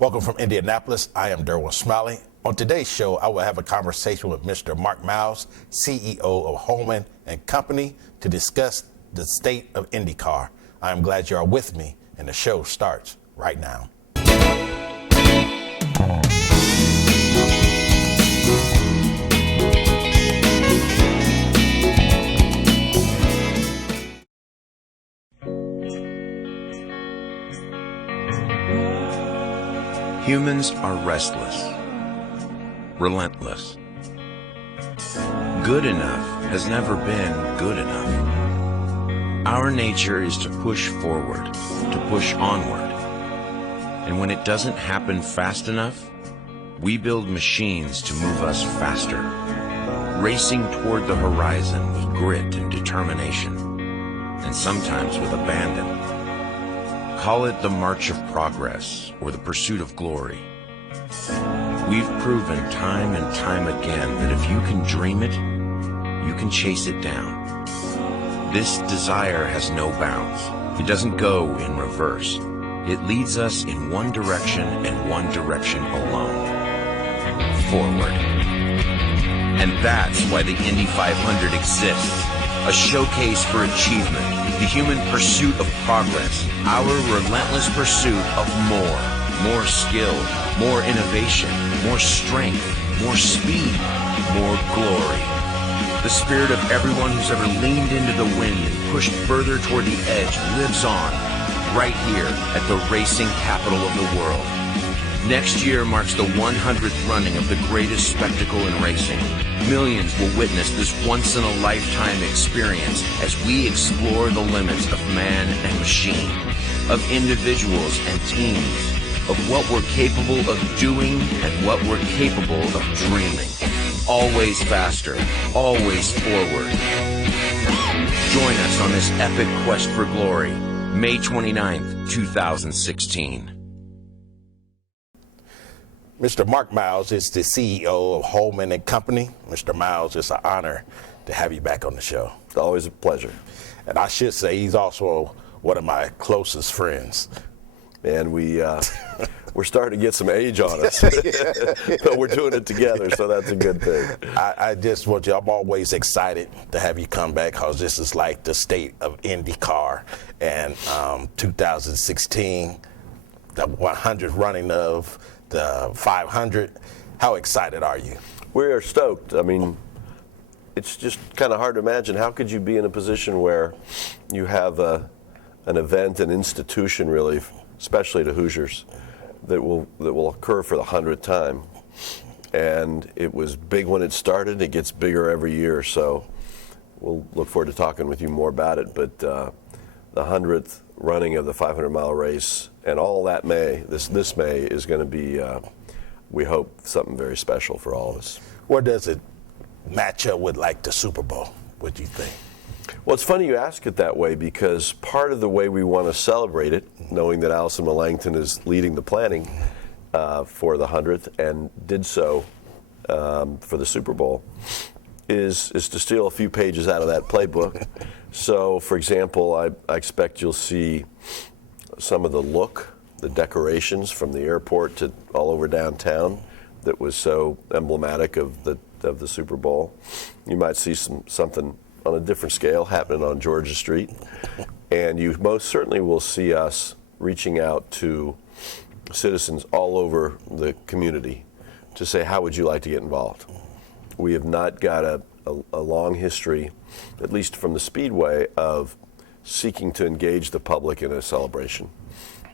Welcome from Indianapolis. I am Derwin Smiley. On today's show, I will have a conversation with Mr. Mark Miles, CEO of Hulman and Company, to discuss the state of IndyCar. I am glad you are with me, and the show starts right now. Humans are restless, relentless. Good enough has never been good enough. Our nature is to push forward, to push onward. And when it doesn't happen fast enough, we build machines to move us faster, racing toward the horizon with grit and determination, and sometimes with abandon. Call it the march of progress or the pursuit of glory. We've proven time and time again that if you can dream it, you can chase it down. This desire has no bounds. It doesn't go in reverse. It leads us in one direction and one direction alone. Forward. And that's why the Indy 500 exists. A showcase for achievement, the human pursuit of progress, our relentless pursuit of more skill, more innovation, more strength, more speed, more glory. The spirit of everyone who's ever leaned into the wind and pushed further toward the edge lives on, right here at the racing capital of the world. Next year marks the 100th running of the greatest spectacle in racing. Millions will witness this once-in-a-lifetime experience as we explore the limits of man and machine, of individuals and teams, of what we're capable of doing and what we're capable of dreaming. Always faster, always forward. Join us on this epic quest for glory, May 29th, 2016. Mr. Mark Miles is the CEO of Hulman and Company. Mr. Miles, it's an honor to have you back on the show. It's always a pleasure. And I should say he's also one of my closest friends. And we're starting to get some age on us, but we're doing it together, so that's a good thing. I just want you, I'm always excited to have you come back because this is like the state of IndyCar. And 2016, the 100th running of the 500. How excited are you? We are stoked. I mean, it's just kind of hard to imagine. How could you be in a position where you have an event, an institution really, especially to Hoosiers, that will occur for the 100th time? And it was big when it started. It gets bigger every year. So we'll look forward to talking with you more about it. But the 100th running of the 500-mile race and all that this May is going to be, we hope, something very special for all of us. Where does it match up with like the Super Bowl? What do you think? Well, it's funny you ask it that way because part of the way we want to celebrate it, knowing that Allison Millangton is leading the planning for the 100th and did so for the Super Bowl, is to steal a few pages out of that playbook. So, for example, I expect you'll see some of the decorations from the airport to all over downtown that was so emblematic of the Super Bowl. You might see something on a different scale happening on Georgia Street. And you most certainly will see us reaching out to citizens all over the community to say, how would you like to get involved? We have not got a long history, at least from the Speedway, of seeking to engage the public in a celebration.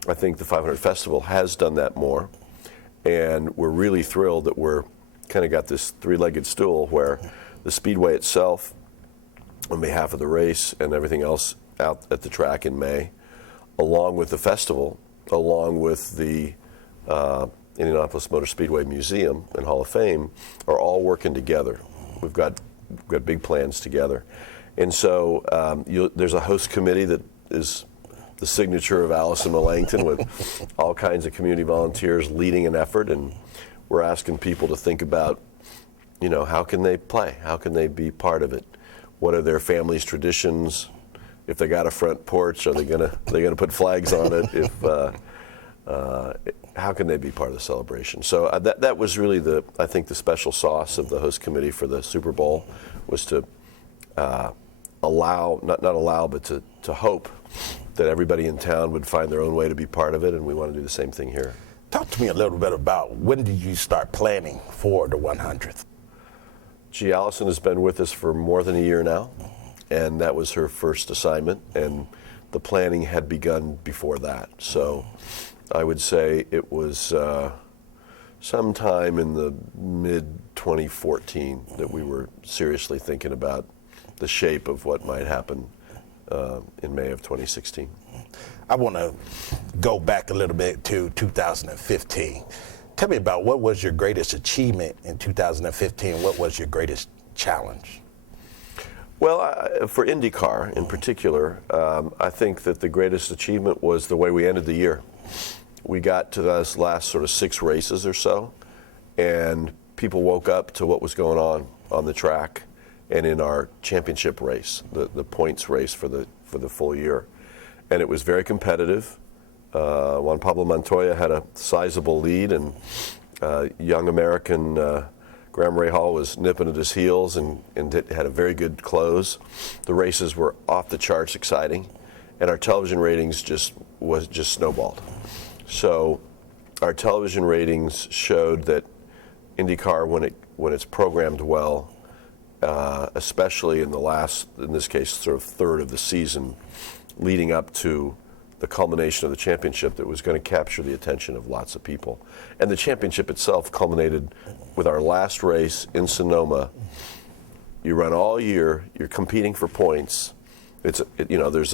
I think the 500 Festival has done that more, and we're really thrilled that we're kind of got this three-legged stool where the Speedway itself, on behalf of the race and everything else out at the track in May, along with the festival, along with the Indianapolis Motor Speedway Museum and Hall of Fame, are all working together. We've got big plans together. And so there's a host committee that is the signature of Allison Millangton with all kinds of community volunteers leading an effort, and we're asking people to think about, how can they play? How can they be part of it? What are their family's traditions? If they got a front porch, are they gonna put flags on it? how can they be part of the celebration? So that was really I think the special sauce of the host committee for the Super Bowl was to to hope that everybody in town would find their own way to be part of it, and we want to do the same thing here. Talk to me a little bit about when did you start planning for the 100th? G. Allison has been with us for more than a year now, and that was her first assignment, and the planning had begun before that. So I would say it was sometime in the mid-2014 that we were seriously thinking about the shape of what might happen in May of 2016. I want to go back a little bit to 2015. Tell me about what was your greatest achievement in 2015? What was your greatest challenge? Well, for IndyCar in particular, I think that the greatest achievement was the way we ended the year. We got to those last sort of 6 races or so, and people woke up to what was going on the track and in our championship race, the points race for the full year. And it was very competitive. Juan Pablo Montoya had a sizable lead, and young American Graham Rahal was nipping at his heels and had a very good close. The races were off the charts exciting, and our television ratings just snowballed. So our television ratings showed that IndyCar, when it's programmed well, especially in this case, sort of third of the season, leading up to the culmination of the championship that was going to capture the attention of lots of people. And the championship itself culminated with our last race in Sonoma. You run all year, you're competing for points. There's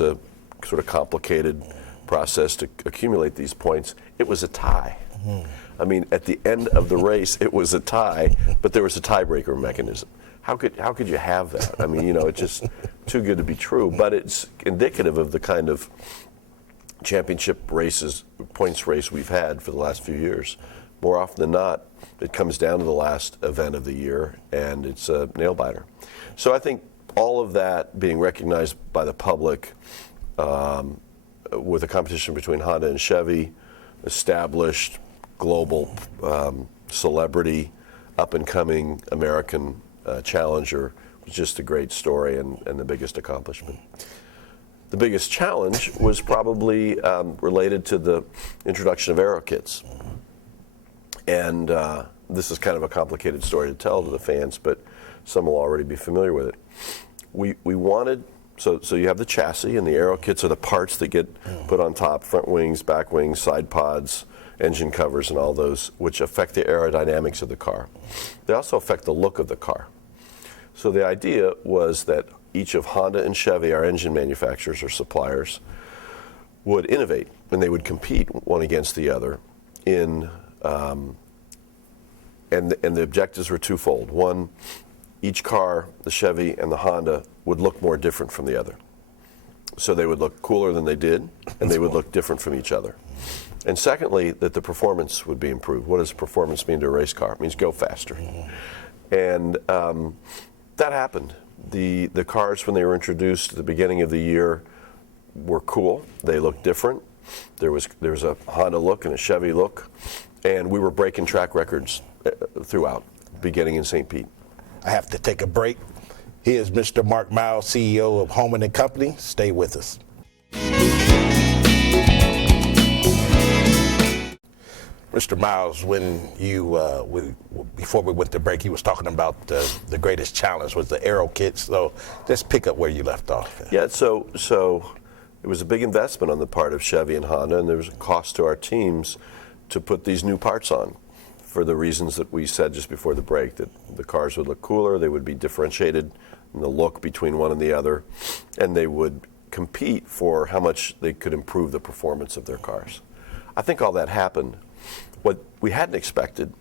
a sort of complicated process to accumulate these points. It was a tie. I mean, at the end of the race, it was a tie, but there was a tiebreaker mechanism. How could you have that? I mean, it's just too good to be true. But it's indicative of the kind of championship races, points race we've had for the last few years. More often than not, it comes down to the last event of the year, and it's a nail biter. So I think all of that being recognized by the public, with a competition between Honda and Chevy, established global celebrity, up-and-coming American challenger, was just a great story and the biggest accomplishment. The biggest challenge was probably related to the introduction of aero kits. And this is kind of a complicated story to tell to the fans, but some will already be familiar with it. We wanted, so you have the chassis, and the aero kits are the parts that get put on top, front wings, back wings, side pods, engine covers, and all those, which affect the aerodynamics of the car. They also affect the look of the car. So the idea was that each of Honda and Chevy, our engine manufacturers or suppliers, would innovate, and they would compete one against the other and the objectives were twofold. One, each car, the Chevy and the Honda, would look more different from the other. So they would look cooler than they did, and they would look different from each other. And secondly, that the performance would be improved. What does performance mean to a race car? It means go faster. And that happened. The cars, when they were introduced at the beginning of the year, were cool. They looked different. There was a Honda look and a Chevy look, and we were breaking track records throughout, beginning in St. Pete. I have to take a break. Here's Mr. Mark Miles, CEO of Hulman and Co. Stay with us. Mr. Miles, when before we went to break, you was talking about the greatest challenge was the aero kits. So let's pick up where you left off. Yeah, so it was a big investment on the part of Chevy and Honda, and there was a cost to our teams to put these new parts on for the reasons that we said just before the break, that the cars would look cooler, they would be differentiated in the look between one and the other, and they would compete for how much they could improve the performance of their cars. I think all that happened. What we hadn't expected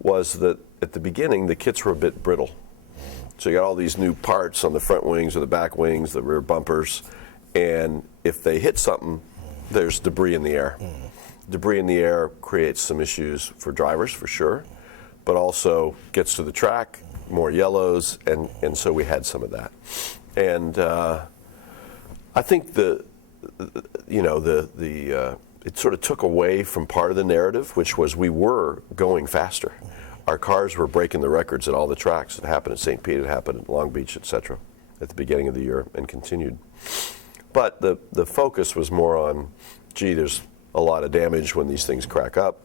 was that at the beginning, the kits were a bit brittle. So you got all these new parts on the front wings or the back wings, the rear bumpers, and if they hit something, there's debris in the air. Debris in the air creates some issues for drivers, for sure, but also gets to the track, more yellows, and so we had some of that. And I think the it sort of took away from part of the narrative, which was we were going faster. Our cars were breaking the records at all the tracks. It happened at St. Pete, it happened at Long Beach, etc., at the beginning of the year, and continued. But the focus was more on, gee, there's a lot of damage when these things crack up,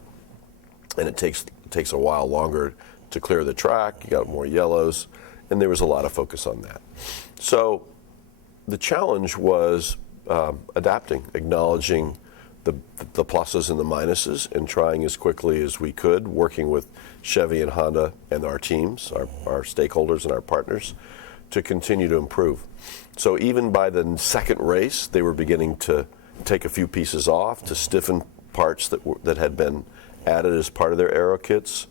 and it takes a while longer to clear the track. You got more yellows, and there was a lot of focus on that. So the challenge was adapting, acknowledging the pluses and the minuses, and trying as quickly as we could, working with Chevy and Honda and our teams, our stakeholders and our partners, to continue to improve. So even by the second race, they were beginning to take a few pieces off, to stiffen parts that had been added as part of their aero kits,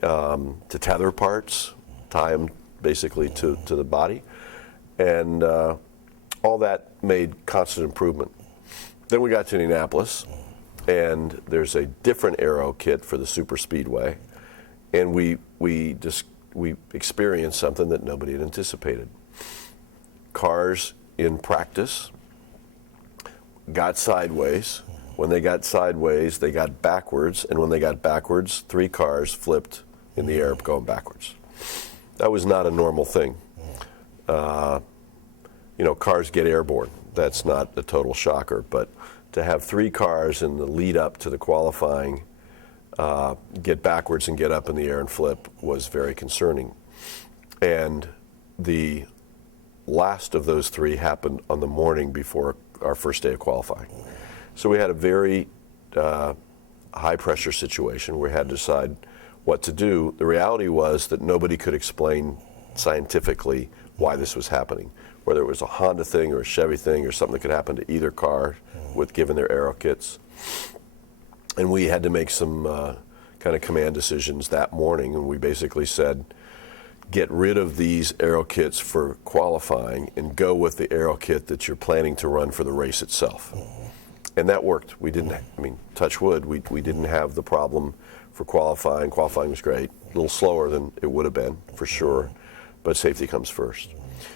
to tether parts, tie them basically to the body, and all that made constant improvement. Then we got to Indianapolis, and there's a different aero kit for the super speedway, and we experienced something that nobody had anticipated. Cars in practice got sideways. When they got sideways, they got backwards, and when they got backwards, 3 cars flipped in the air going backwards. That was not a normal thing. Cars get airborne. That's not a total shocker, but to have 3 cars in the lead up to the qualifying get backwards and get up in the air and flip was very concerning. And the last of those 3 happened on the morning before our first day of qualifying. So we had a very high pressure situation where we had to decide what to do. The reality was that nobody could explain scientifically why this was happening, whether it was a Honda thing or a Chevy thing or something that could happen to either car with given their aero kits. And we had to make some kind of command decisions that morning, and we basically said, get rid of these aero kits for qualifying and go with the aero kit that you're planning to run for the race itself. And that worked. We didn't, touch wood, we didn't have the problem for qualifying. Qualifying was great, a little slower than it would have been, for sure, but safety comes first.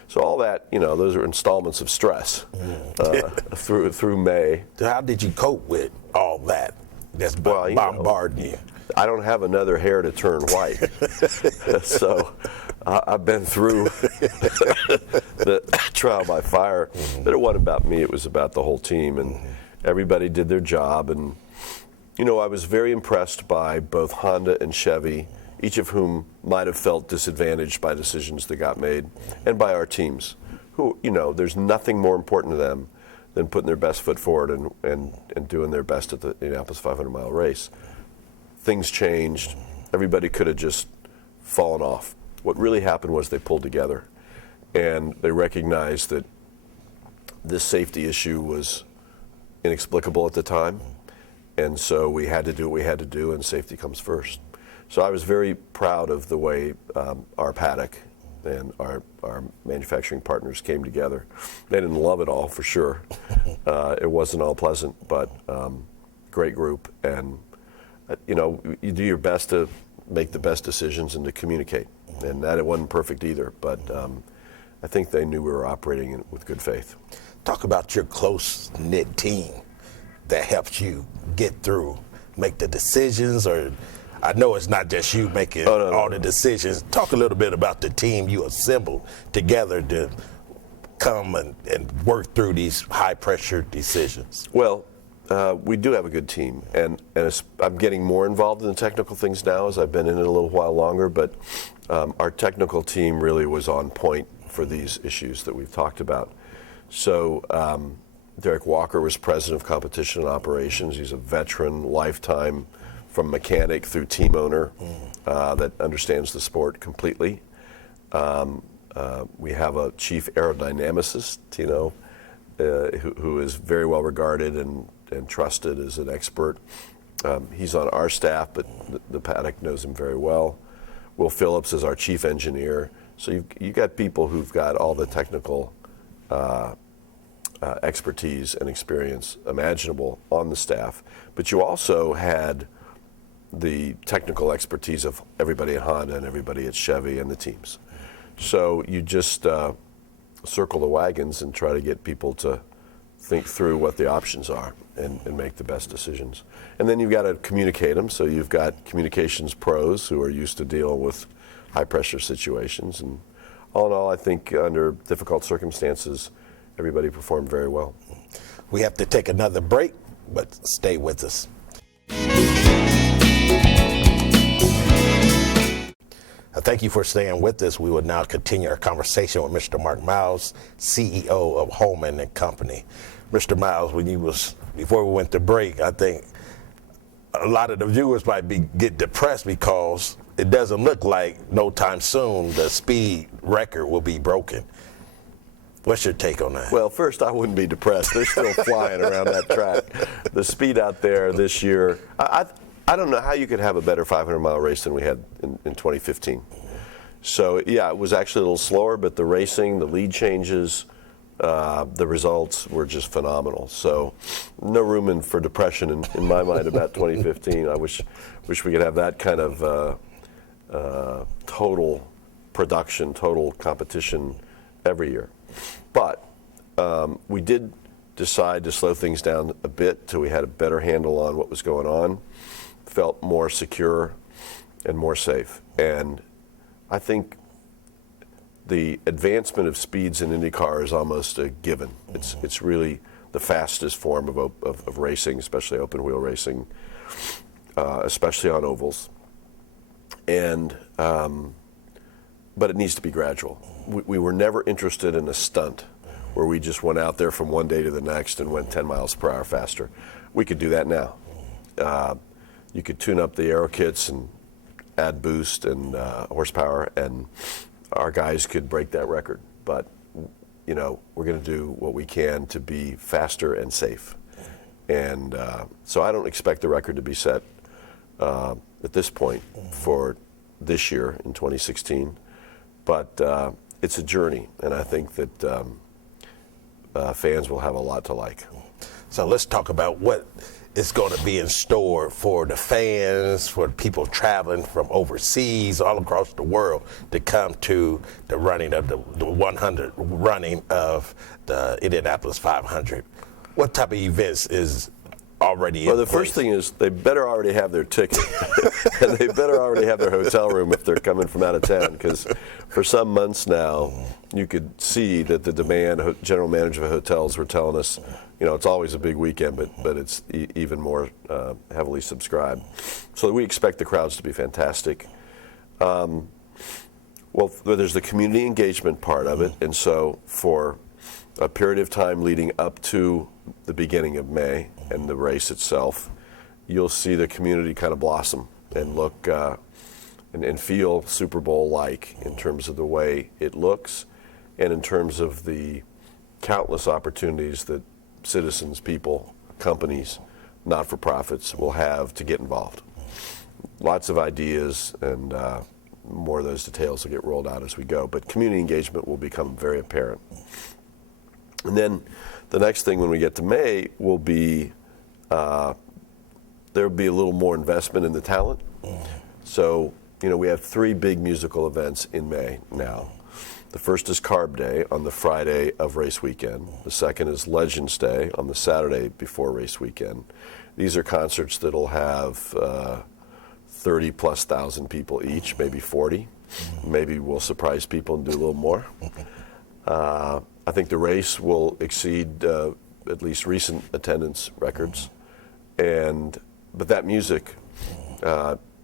So all that, those are installments of stress through May. So how did you cope with all that that's bombarding you? I don't have another hair to turn white. So I've been through the trial by fire. But it wasn't about me, it was about the whole team. And everybody did their job. And, I was very impressed by both Honda and Chevy, each of whom might have felt disadvantaged by decisions that got made, and by our teams, who, there's nothing more important to them than putting their best foot forward and doing their best at the Indianapolis 500-mile race. Things changed. Everybody could have just fallen off. What really happened was they pulled together, and they recognized that this safety issue was inexplicable at the time, and so we had to do what we had to do, and safety comes first. So I was very proud of the way our paddock and our manufacturing partners came together. They didn't love it all, for sure. It wasn't all pleasant, but great group. And, you do your best to make the best decisions and to communicate. And that it wasn't perfect either, but I think they knew we were operating with good faith. Talk about your close-knit team that helps you get through, make the decisions, or I know it's not just you making all the decisions. Talk a little bit about the team you assembled together to come and work through these high-pressure decisions. Well, we do have a good team, and I'm getting more involved in the technical things now as I've been in it a little while longer, but our technical team really was on point for these issues that we've talked about. So Derek Walker was president of competition and operations. He's a veteran, lifetime, from mechanic through team owner that understands the sport completely. We have a chief aerodynamicist, who is very well regarded and trusted as an expert. He's on our staff, but the paddock knows him very well. Will Phillips is our chief engineer. So you've got people who've got all the technical expertise and experience imaginable on the staff, but you also had the technical expertise of everybody at Honda and everybody at Chevy and the teams. So you just circle the wagons and try to get people to think through what the options are and make the best decisions. And then you've got to communicate them. So you've got communications pros who are used to dealing with high pressure situations. And all in all, I think under difficult circumstances, everybody performed very well. We have to take another break, but stay with us. Thank you for staying with us. We will now continue our conversation with Mr. Mark Miles, CEO of Hulman and Company. Mr. Miles, before we went to break, I think a lot of the viewers might get depressed because it doesn't look like no time soon the speed record will be broken. What's your take on that? Well, first, I wouldn't be depressed. They're still flying around that track. The speed out there this year, I don't know how you could have a better 500-mile race than we had in 2015. So, yeah, it was actually a little slower, but the racing, the lead changes, the results were just phenomenal. So no room for depression in my mind about 2015. I wish we could have that kind of total production, total competition every year. But we did decide to slow things down a bit till we had a better handle on what was going on, felt more secure and more safe. And I think the advancement of speeds in IndyCar is almost a given. It's really the fastest form of racing, especially open wheel racing, especially on ovals. And but it needs to be gradual. We were never interested in a stunt where we just went out there from one day to the next and went 10 miles per hour faster. We could do that now. You could tune up the aero kits and add boost and horsepower, and our guys could break that record. But, you know, we're going to do what we can to be faster and safe. And so I don't expect the record to be set at this point for this year in 2016. But it's a journey, and I think that fans will have a lot to like. So let's talk about what is going to be in store for the fans, for people traveling from overseas, all across the world, to come to the running of the 100 running of the Indianapolis 500. What type of events is already in place? Well, the first thing is they better already have their ticket, and they better already have their hotel room if they're coming from out of town, because for some months now, you could see that the demand, general manager of hotels were telling us, you know, it's always a big weekend, but it's even more heavily subscribed. So we expect the crowds to be fantastic. Well, there's the community engagement part of it, and so for a period of time leading up to the beginning of May and the race itself, you'll see the community kind of blossom and look and feel Super Bowl-like in terms of the way it looks and in terms of the countless opportunities that citizens, people, companies, not-for-profits will have to get involved. Lots of ideas, and more of those details will get rolled out as we go, but community engagement will become very apparent. And then the next thing when we get to May will be there will be a little more investment in the talent. So, you know, we have 3 big musical events in May now. The first is Carb Day on the Friday of race weekend. The second is Legends Day on the Saturday before race weekend. These are concerts that'll have 30+ thousand people each, maybe 40. Maybe we'll surprise people and do a little more. I think the race will exceed at least recent attendance records, but that music,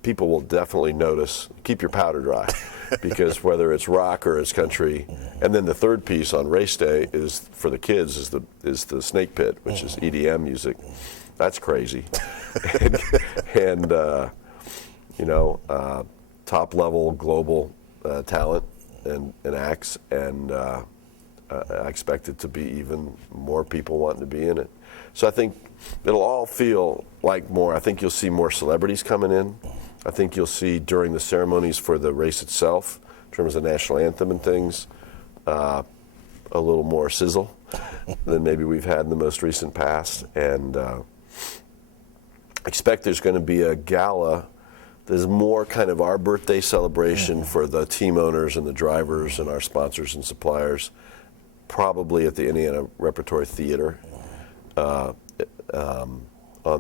people will definitely notice. Keep your powder dry, because whether it's rock or it's country, and then the third piece on race day is for the kids is the Snake Pit, which is EDM music. That's crazy, and you know, top level global talent and acts, and I expect it to be even more people wanting to be in it. So I think it'll all feel like more. I think you'll see more celebrities coming in. I think you'll see during the ceremonies for the race itself, in terms of the national anthem and things, a little more sizzle than maybe we've had in the most recent past. And expect there's going to be a gala. There's more kind of our birthday celebration for the team owners and the drivers and our sponsors and suppliers, probably at the Indiana Repertory Theater. on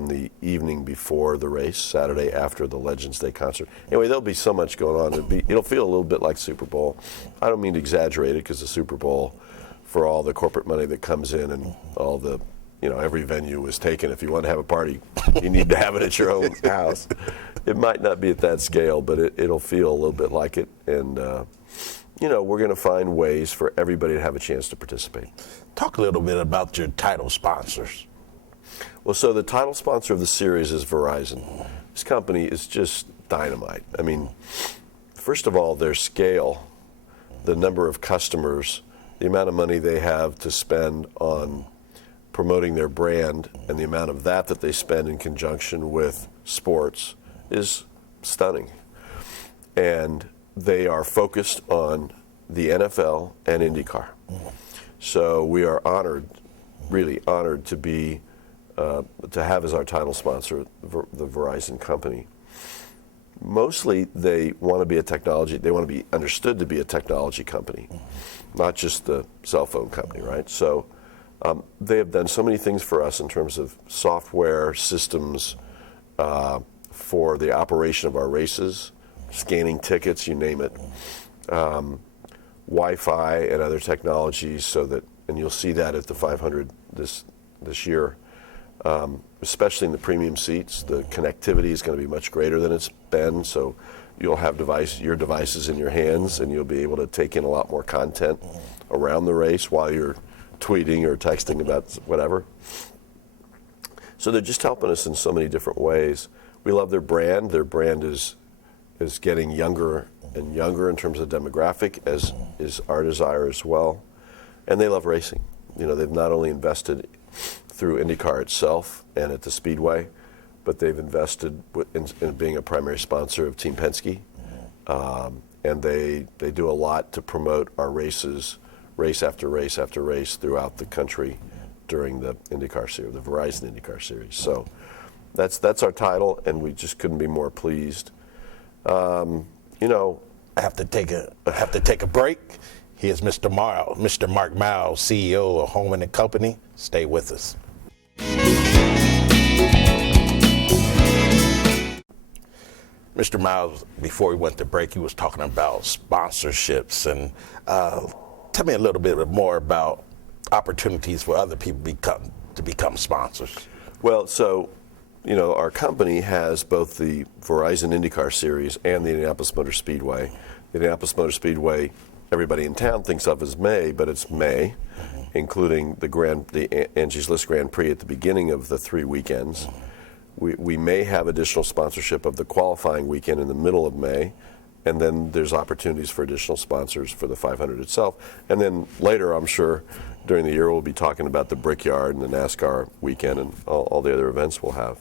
the evening before the race, Saturday after the Legends Day concert. Anyway, there'll be so much going on. It'll feel a little bit like Super Bowl. I don't mean to exaggerate it, because the Super Bowl, for all the corporate money that comes in and all the, every venue is taken. If you want to have a party, you need to have it at your own house. It might not be at that scale, but it'll feel a little bit like it. And, we're going to find ways for everybody to have a chance to participate. Talk a little bit about your title sponsors. Well, so the title sponsor of the series is Verizon. This company is just dynamite. I mean, first of all, their scale, the number of customers, the amount of money they have to spend on promoting their brand, and the amount of that they spend in conjunction with sports is stunning. And they are focused on the NFL and IndyCar. So we are honored, really honored to be to have as our title sponsor the Verizon company. Mostly they want to be they want to be understood to be a technology company, not just the cell phone company, right? So they have done so many things for us in terms of software systems for the operation of our races, scanning tickets, you name it, Wi-Fi and other technologies, so that, and you'll see that at the 500 this year. Especially in the premium seats, the connectivity is going to be much greater than it's been. So you'll have your devices in your hands, and you'll be able to take in a lot more content around the race while you're tweeting or texting about whatever. So they're just helping us in so many different ways. We love their brand. Their brand is getting younger and younger in terms of demographic, as is our desire as well. And they love racing. They've not only invested through IndyCar itself and at the Speedway, but they've invested in being a primary sponsor of Team Penske. And they do a lot to promote our races, race after race after race throughout the country during the IndyCar series, the Verizon IndyCar series. So that's our title, and we just couldn't be more pleased. I have to take a break. Here's Mr. Mark Miles, CEO of Hulman and Company. Stay with us. Mr. Miles, before we went to break, he was talking about sponsorships, and tell me a little bit more about opportunities for other people to become sponsors. Well, so our company has both the Verizon IndyCar Series and the Indianapolis Motor Speedway. The Indianapolis Motor Speedway, everybody in town thinks of as May, but it's May, including the Angie's List Grand Prix at the beginning of the 3 weekends. We may have additional sponsorship of the qualifying weekend in the middle of May, and then there's opportunities for additional sponsors for the 500 itself. And then later, I'm sure, during the year, we'll be talking about the Brickyard and the NASCAR weekend and all the other events we'll have.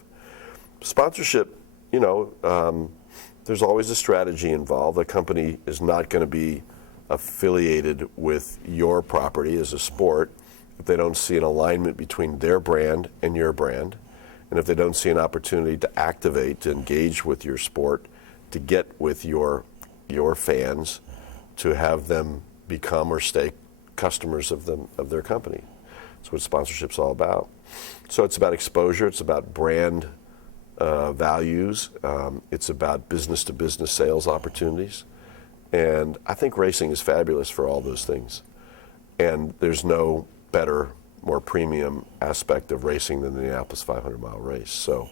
Sponsorship, there's always a strategy involved. The company is not going to be affiliated with your property as a sport if they don't see an alignment between their brand and your brand, and if they don't see an opportunity to activate, to engage with your sport, to get with your fans, to have them become or stay customers of their company. That's what sponsorship's all about. So it's about exposure, it's about brand values, it's about business-to-business sales opportunities. And I think racing is fabulous for all those things. And there's no better, more premium aspect of racing than the Indianapolis 500-mile race. So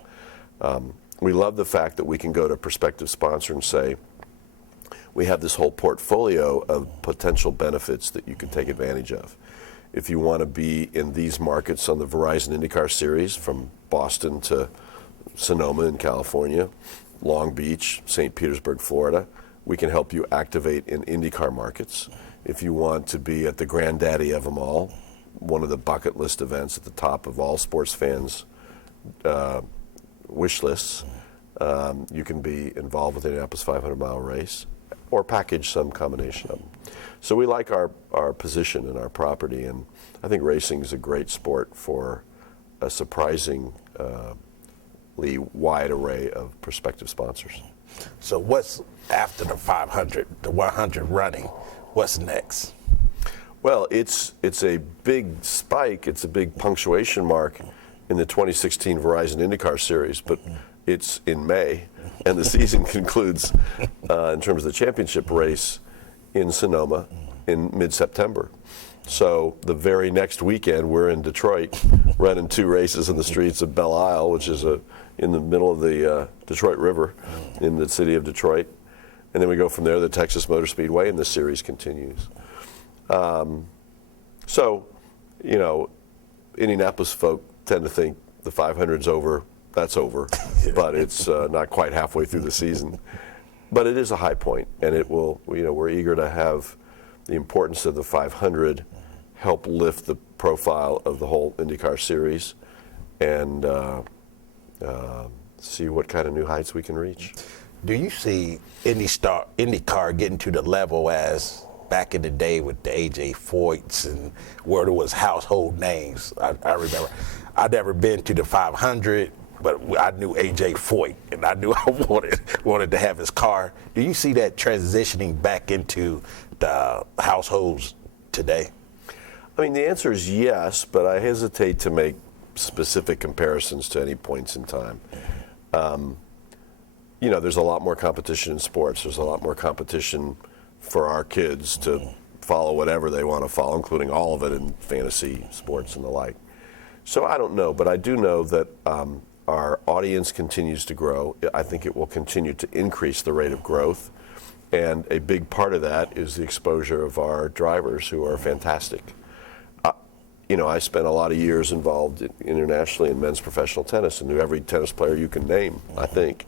we love the fact that we can go to a prospective sponsor and say, we have this whole portfolio of potential benefits that you can take advantage of. If you want to be in these markets on the Verizon IndyCar Series, from Boston to Sonoma in California, Long Beach, St. Petersburg, Florida, we can help you activate in IndyCar markets. If you want to be at the granddaddy of them all, one of the bucket list events at the top of all sports fans' wish lists, you can be involved with the Indianapolis 500-mile race or package some combination of them. So we like our position and our property, and I think racing is a great sport for a surprisingly wide array of prospective sponsors. So what's after the 500, the 100 running? What's next? Well, it's a big spike. It's a big punctuation mark in the 2016 Verizon IndyCar Series, but it's in May, and the season concludes in terms of the championship race in Sonoma in mid-September. So the very next weekend, we're in Detroit, running 2 races in the streets of Belle Isle, which is in the middle of the Detroit River in the city of Detroit. And then we go from there to the Texas Motor Speedway, and the series continues. So, you know, Indianapolis folk tend to think the 500's over. That's over, but it's not quite halfway through the season. But it is a high point, and it will. You know, we're eager to have the importance of the 500 help lift the profile of the whole IndyCar series, and see what kind of new heights we can reach. Do you see IndyCar getting to the level as back in the day with the AJ Foyts and where there was household names? I remember I'd never been to the 500, but I knew AJ Foyt, and I knew I wanted to have his car. Do you see that transitioning back into the households today? I mean, the answer is yes, but I hesitate to make specific comparisons to any points in time. You know, there's a lot more competition in sports. There's a lot more competition for our kids to follow whatever they want to follow, including all of it in fantasy sports and the like. So I don't know, but I do know that our audience continues to grow. I think it will continue to increase the rate of growth, and a big part of that is the exposure of our drivers, who are fantastic. You know, I spent a lot of years involved internationally in men's professional tennis and knew every tennis player you can name, I think.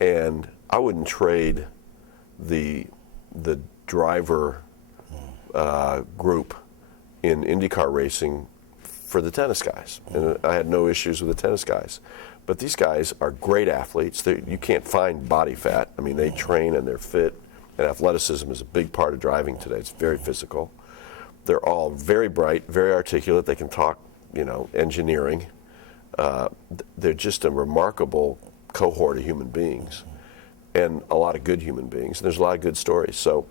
And I wouldn't trade the driver group in IndyCar racing for the tennis guys. And I had no issues with the tennis guys. But these guys are great athletes. You can't find body fat. I mean, they train and they're fit, and athleticism is a big part of driving today. It's very physical. They're all very bright, very articulate. They can talk, you know, engineering. They're just a remarkable cohort of human beings, and a lot of good human beings. And there's a lot of good stories. So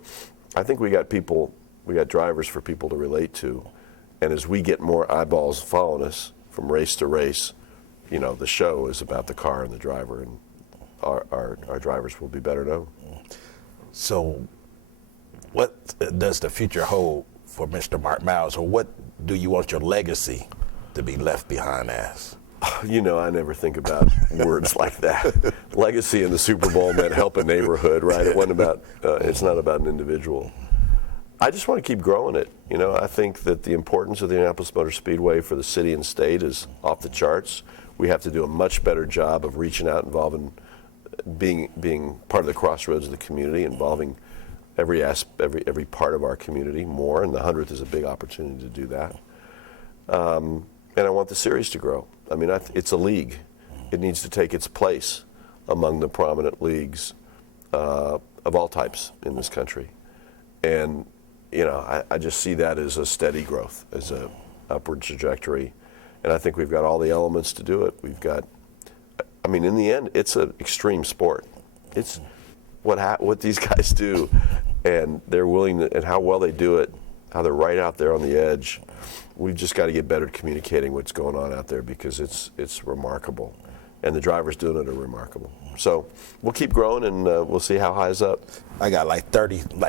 I think we got drivers for people to relate to. And as we get more eyeballs following us from race to race, you know, the show is about the car and the driver, and our drivers will be better known. So what does the future hold for Mr. Mark Miles, or what do you want your legacy to be left behind as? You know, I never think about words like that. Legacy in the Super Bowl meant help a neighborhood, right? It wasn't about, it's not about an individual. I just want to keep growing it. You know, I think that the importance of the Indianapolis Motor Speedway for the city and state is off the charts. We have to do a much better job of reaching out, involving, being part of the crossroads of the community, involving every part of our community more, and the 100th is a big opportunity to do that. And I want the series to grow. I mean, it's a league. It needs to take its place among the prominent leagues of all types in this country. And, you know, I just see that as a steady growth, as an upward trajectory. And I think we've got all the elements to do it. We've got, I mean, in the end, it's an extreme sport. It's what these guys do, and they're willing to, and how well they do it, how they're right out there on the edge. We've just got to get better at communicating what's going on out there, because it's remarkable, and the drivers doing it are remarkable. So we'll keep growing, and we'll see how high is up. I got like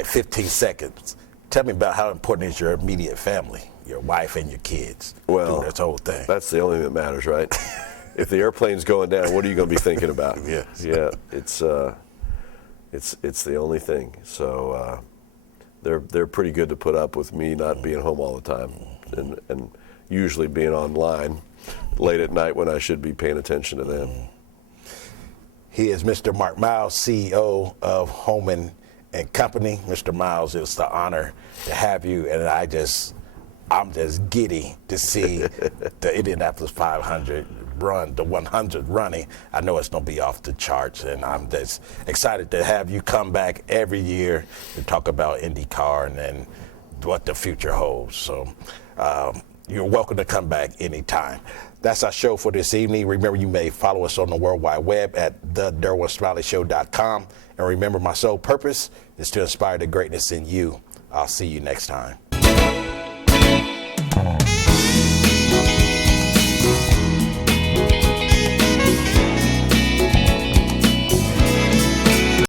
15 seconds. Tell me about how important is your immediate family, your wife and your kids, well, through this whole thing. That's the only thing that matters, right? If the airplane's going down, what are you going to be thinking about? Yes. Yeah, it's the only thing. So they're pretty good to put up with me not being home all the time, and usually being online late at night when I should be paying attention to them. He is Mr. Mark Miles, CEO of Hulman and Company. Mr. Miles, it's the honor to have you, and I'm just giddy to see the Indianapolis 500 run, the 100 running. I know it's going to be off the charts, and I'm just excited to have you come back every year to talk about IndyCar and then what the future holds. So you're welcome to come back anytime. That's our show for this evening. Remember, you may follow us on the World Wide Web at thederwinsmiley.com. And remember, my sole purpose is to inspire the greatness in you. I'll see you next time. Bye.